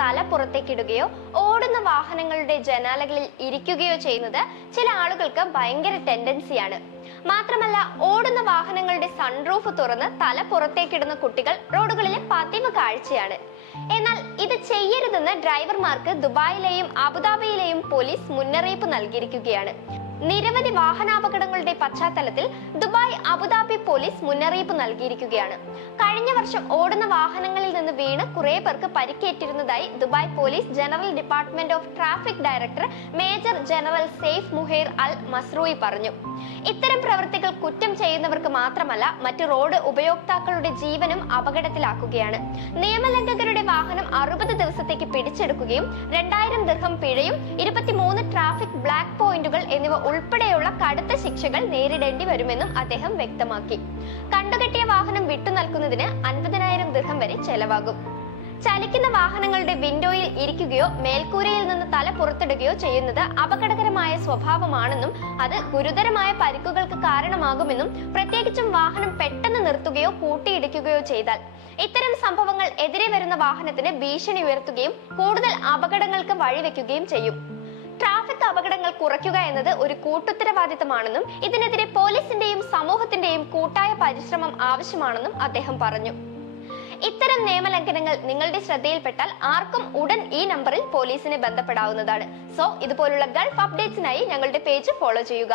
തല പുറത്തേക്കിടുകയോ ഓടുന്ന വാഹനങ്ങളുടെ ജനാലകളിൽ ഇരിക്കുകയോ ചെയ്യുന്നത് ചില ആളുകൾക്ക് ഭയങ്കര ടെൻഡൻസിയാണ് മാത്രമല്ല ഓടുന്ന വാഹനങ്ങളുടെ സൺറൂഫ് തുറന്ന് തല പുറത്തേക്കിടുന്ന കുട്ടികൾ റോഡുകളിലെ പതിവ് കാഴ്ചയാണ്. എന്നാൽ ഇത് ചെയ്യരുതെന്ന് ഡ്രൈവർമാർക്ക് ദുബായിലെയും അബുദാബിയിലെയും പോലീസ് മുന്നറിയിപ്പ് നൽകിയിരിക്കുകയാണ്. നിരവധി വാഹനാപകടങ്ങളുടെ പശ്ചാത്തലത്തിൽ ദുബായ് അബുദാബി പോലീസ് മുന്നറിയിപ്പ് നൽകിയിരിക്കുകയാണ്. കഴിഞ്ഞ വർഷം ഓടുന്ന വാഹനങ്ങളിൽ നിന്ന് വീണ് കുറെ പേർക്ക് പരിക്കേറ്റിരുന്നതായി Dubai police general department of traffic director major general Saif Muhair Al Mazrouei പറഞ്ഞു. ഇത്തരം പ്രവൃത്തികൾ കുറ്റം ചെയ്യുന്നവർക്ക് മാത്രമല്ല മറ്റു റോഡ് ഉപയോക്താക്കളുടെ ജീവനും അപകടത്തിലാക്കുകയാണ്. നിയമലംഘകരുടെ വാഹനം അറുപത് ദിവസത്തേക്ക് പിടിച്ചെടുക്കുകയും രണ്ടായിരം ദീർഘം പിഴയും ഇരുപത്തിമൂന്ന് ട്രാഫിക് ബ്ലാക്ക് പോയിന്റുകൾ എന്നിവ ഉൾപ്പെടെയുള്ള കടുത്ത ശിക്ഷകൾ നേരിടേണ്ടി വരുമെന്നും അദ്ദേഹം വ്യക്തമാക്കി. കണ്ടുകെട്ടിയ വാഹനം വിട്ടു നൽകുന്നതിന് അൻപതിനായിരം ദൃഹം വരെ ചെലവാകും. ചലിക്കുന്ന വാഹനങ്ങളുടെ വിൻഡോയിൽ ഇരിക്കുകയോ മേൽക്കൂരയിൽ നിന്ന് തല പുറത്തിടുകയോ ചെയ്യുന്നത് അപകടകരമായ സ്വഭാവമാണെന്നും അത് ഗുരുതരമായ പരിക്കുകൾക്ക് കാരണമാകുമെന്നും പ്രത്യേകിച്ചും വാഹനം പെട്ടെന്ന് നിർത്തുകയോ കൂട്ടിയിടിക്കുകയോ ചെയ്താൽ. ഇത്തരം സംഭവങ്ങൾ എതിരെ വരുന്ന വാഹനത്തിന് ഭീഷണി ഉയർത്തുകയും കൂടുതൽ അപകടങ്ങൾക്ക് വഴിവെക്കുകയും ചെയ്യും. ട്രാഫിക് അപകടങ്ങൾ കുറയ്ക്കുക എന്നത് ഒരു കൂട്ടുത്തരവാദിത്തമാണെന്നും ഇതിനെതിരെ പോലീസിന്റെയും സമൂഹത്തിന്റെയും കൂട്ടായ പരിശ്രമം ആവശ്യമാണെന്നും അദ്ദേഹം പറഞ്ഞു. ഇത്തരം നിയമലംഘനങ്ങൾ നിങ്ങളുടെ ശ്രദ്ധയിൽപ്പെട്ടാൽ ആർക്കും ഉടൻ ഈ നമ്പറിൽ പോലീസിനെ ബന്ധപ്പെടാവുന്നതാണ്. സോ ഇതുപോലുള്ള ഗൾഫ് അപ്ഡേറ്റ്സിനായി ഞങ്ങളുടെ പേജ് ഫോളോ ചെയ്യുക.